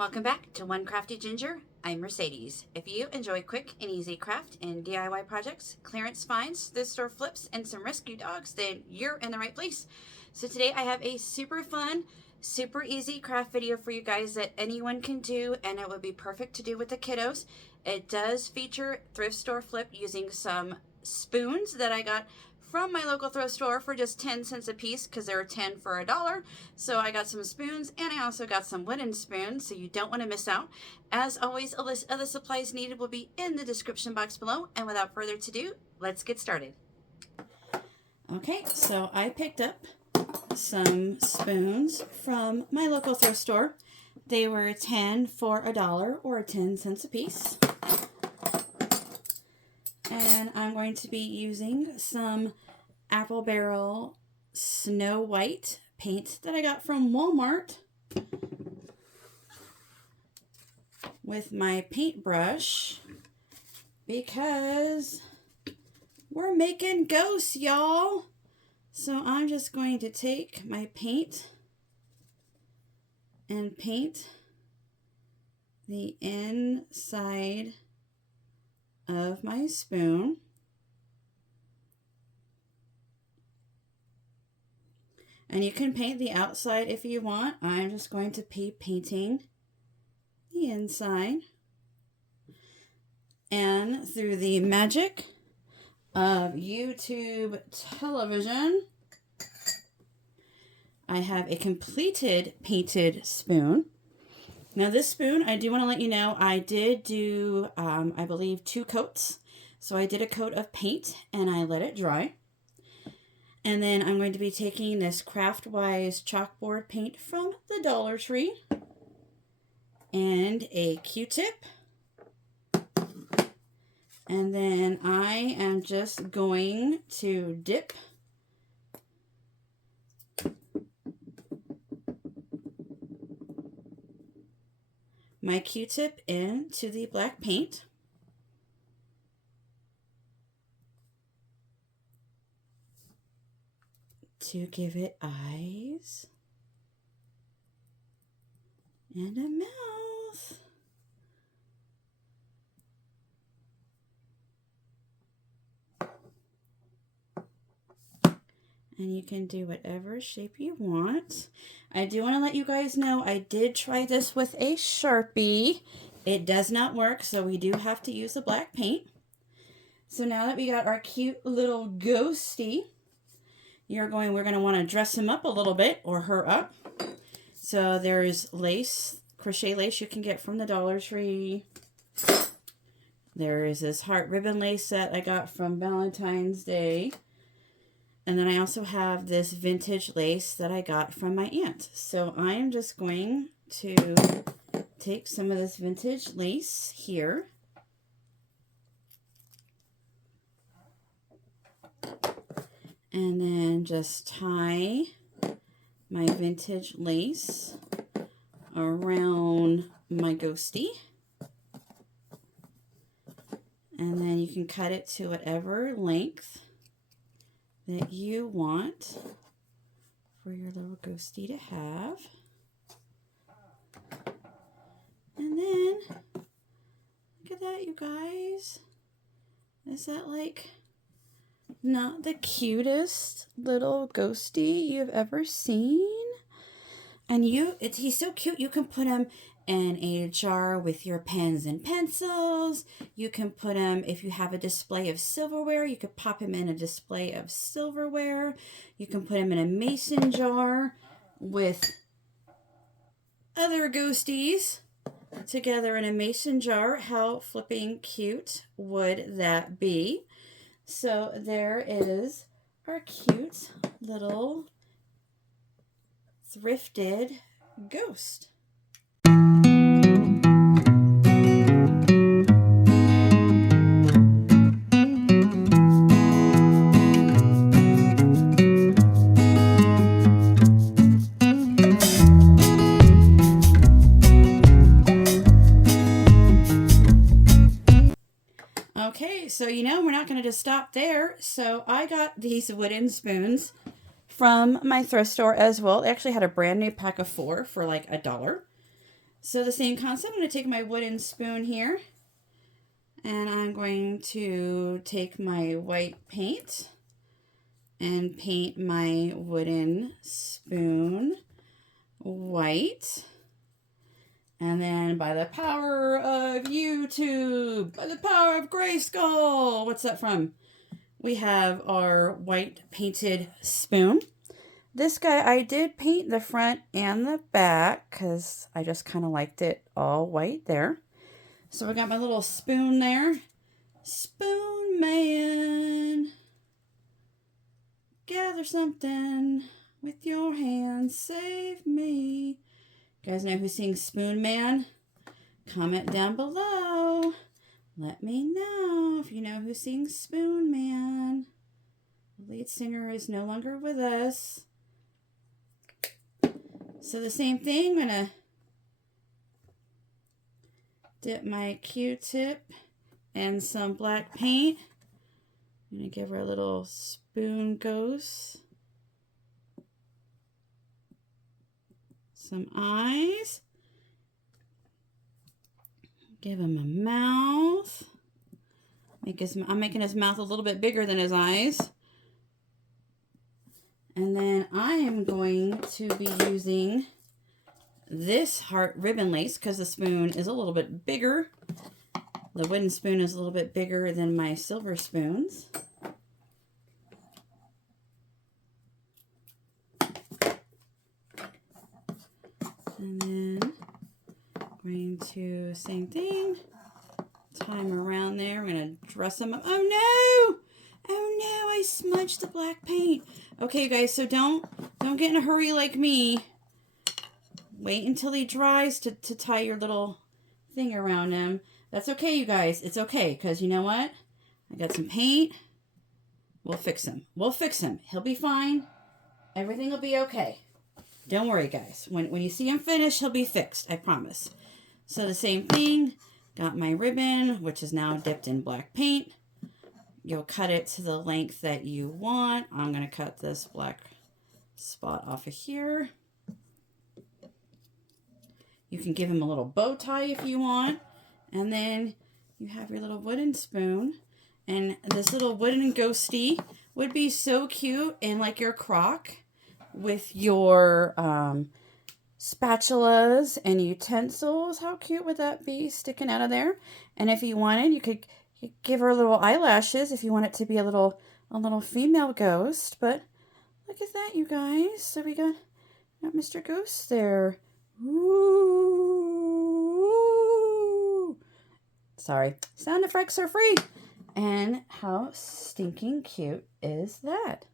Welcome back to One Crafty Ginger. I'm Mercedes. If you enjoy quick and easy craft and DIY projects, clearance finds, thrift store flips, and some rescue dogs, then you're in the right place. So today I have a super fun, super easy craft video for you guys that anyone can do, and it would be perfect to do with the kiddos. It does feature thrift store flip using some spoons that I got from my local thrift store for just 10 cents a piece because they were 10 for $1. So I got some spoons, and I also got some wooden spoons, so you don't want to miss out. As always, a list of the supplies needed will be in the description box below. And without further ado, let's get started. Okay, so I picked up some spoons from my local thrift store. They were 10 for $1 or 10 cents a piece. And I'm going to be using some Apple Barrel Snow White paint that I got from Walmart with my paintbrush because we're making ghosts, y'all. So I'm just going to take my paint and paint the inside of my spoon. And you can paint the outside if you want. I'm just going to be painting the inside. And through the magic of YouTube television, I have a completed painted spoon. Now this spoon, I do want to let you know, I did do, I believe, 2 coats. So I did a coat of paint and I let it dry. And then I'm going to be taking this Craftwise chalkboard paint from the Dollar Tree and a Q-tip. And then I am just going to dip my Q-tip into the black paint. To give it eyes and a mouth. And you can do whatever shape you want. I do want to let you guys know I did try this with a Sharpie. It does not work, so we do have to use the black paint. So now that we got our cute little ghosty, we're going to want to dress him up a little bit, or her up. So there's lace, crochet lace you can get from the Dollar Tree. There is this heart ribbon lace set I got from Valentine's Day. And then I also have this vintage lace that I got from my aunt. So I am just going to take some of this vintage lace here. And then just tie my vintage lace around my ghosty. And then you can cut it to whatever length that you want for your little ghosty to have. And then, look at that, you guys. Is that like not the cutest little ghosty you've ever seen? And he's so cute. You can put him in a jar with your pens and pencils. You can put him, if you have a display of silverware, you could pop him in a display of silverware. You can put him in a mason jar with other ghosties together in a mason jar. How flipping cute would that be? So there is our cute little thrifted ghost. Okay, so we're not going to just stop there. So I got these wooden spoons from my thrift store as well. They actually had a brand new pack of 4 for like $1. So the same concept, I'm going to take my wooden spoon here, and I'm going to take my white paint and paint my wooden spoon white. And then by the power of YouTube, by the power of Grayskull, what's that from? We have our white painted spoon. This guy, I did paint the front and the back because I just kind of liked it all white there. So I got my little spoon there. Spoon man, gather something with your hands, save me. You guys know who sings Spoon Man? Comment down below. Let me know if you know who sings Spoon Man. The lead singer is no longer with us. So the same thing, I'm going to dip my Q-tip and some black paint. I'm going to give her a little spoon ghost. Some eyes. Give him a mouth. I'm making his mouth a little bit bigger than his eyes. And then I am going to be using this heart ribbon lace because the spoon is a little bit bigger. The wooden spoon is a little bit bigger than my silver spoons. And then I'm going to, same thing, tie them around there. I'm going to dress them up. Oh no! Oh no, I smudged the black paint. Okay, you guys, so don't get in a hurry like me. Wait until he dries to tie your little thing around him. That's okay, you guys. It's okay, because you know what? I got some paint. We'll fix him. We'll fix him. He'll be fine. Everything will be okay. Don't worry, guys. When you see him finish, he'll be fixed. I promise. So the same thing. Got my ribbon, which is now dipped in black paint. You'll cut it to the length that you want. I'm going to cut this black spot off of here. You can give him a little bow tie if you want. And then you have your little wooden spoon. And this little wooden ghosty would be so cute in like your crock with your spatulas and utensils. How cute would that be sticking out of there? And if you wanted, you could give her little eyelashes if you want it to be a little female ghost. But look at that, you guys. So we got Mr. Ghost there. Ooh. Sorry. Sound effects are free. And how stinking cute is that?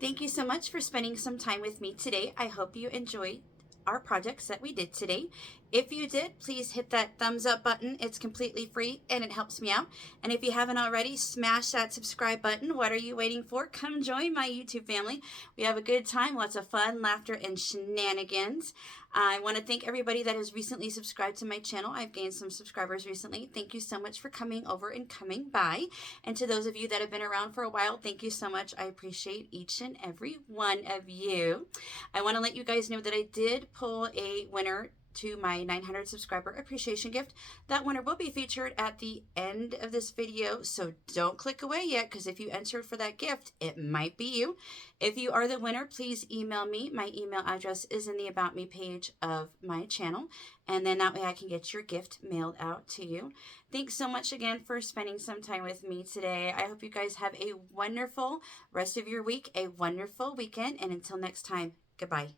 Thank you so much for spending some time with me today. I hope you enjoyed our projects that we did today. If you did, please hit that thumbs up button. It's completely free and it helps me out. And if you haven't already, smash that subscribe button. What are you waiting for? Come join my YouTube family. We have a good time, lots of fun, laughter, and shenanigans. I want to thank everybody that has recently subscribed to my channel. I've gained some subscribers recently. Thank you so much for coming over and coming by. And to those of you that have been around for a while, thank you so much. I appreciate each and every one of you. I want to let you guys know that I did pull a winner to my 900 subscriber appreciation gift. That winner will be featured at the end of this video, so don't click away yet, because if you entered for that gift, it might be you. If you are the winner, please email me. My email address is in the About Me page of my channel, and then that way I can get your gift mailed out to you. Thanks so much again for spending some time with me today. I hope you guys have a wonderful rest of your week, a wonderful weekend, and until next time, goodbye.